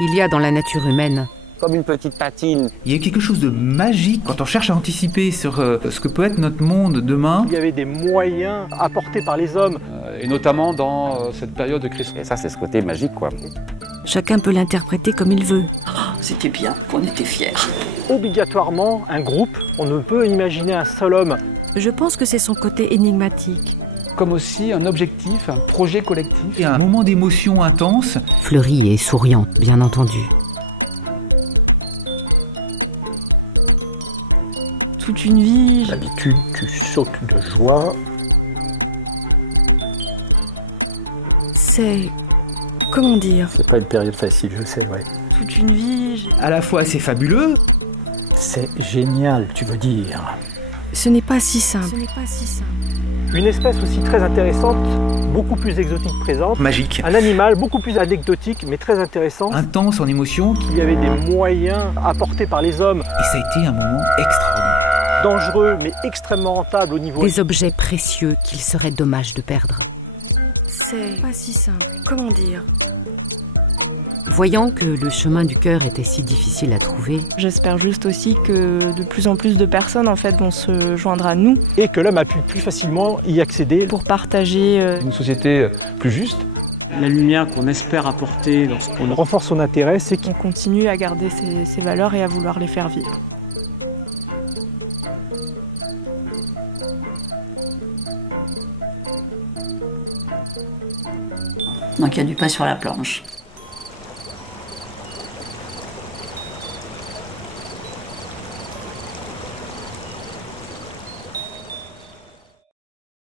Il y a dans la nature humaine comme une petite patine. Il y a quelque chose de magique quand on cherche à anticiper sur ce que peut être notre monde demain. Il y avait des moyens apportés par les hommes. Et notamment dans cette période de crise. Et ça, c'est ce côté magique, quoi. Chacun peut l'interpréter comme il veut. C'était bien, qu'on était fiers. Obligatoirement, un groupe, on ne peut imaginer un seul homme. Je pense que c'est son côté énigmatique. Comme aussi un objectif, un projet collectif. Et un moment d'émotion intense. Fleuri et souriant, bien entendu. Toute une vie. D'habitude, tu sautes de joie. C'est... comment dire? C'est pas une période facile, je sais, ouais. Toute une vie. À la fois, c'est fabuleux. C'est génial, tu veux dire. Ce n'est pas si simple. Une espèce aussi très intéressante, beaucoup plus exotique présente. Magique. Un animal beaucoup plus anecdotique, mais très intéressant. Intense en émotion. Il y avait des moyens apportés par les hommes. Et ça a été un moment extraordinaire. Dangereux, mais extrêmement rentable au niveau... Des objets précieux qu'il serait dommage de perdre. C'est pas si simple. Comment dire? Voyant que le chemin du cœur était si difficile à trouver, J'espère juste aussi que de plus en plus de personnes en fait vont se joindre à nous Et que l'homme a pu plus facilement y accéder. pour partager Une société plus juste. La lumière qu'on espère apporter lorsqu'on On renforce son intérêt, c'est qu'on continue à garder ces valeurs et à vouloir les faire vivre. Donc il y a du pain sur la planche.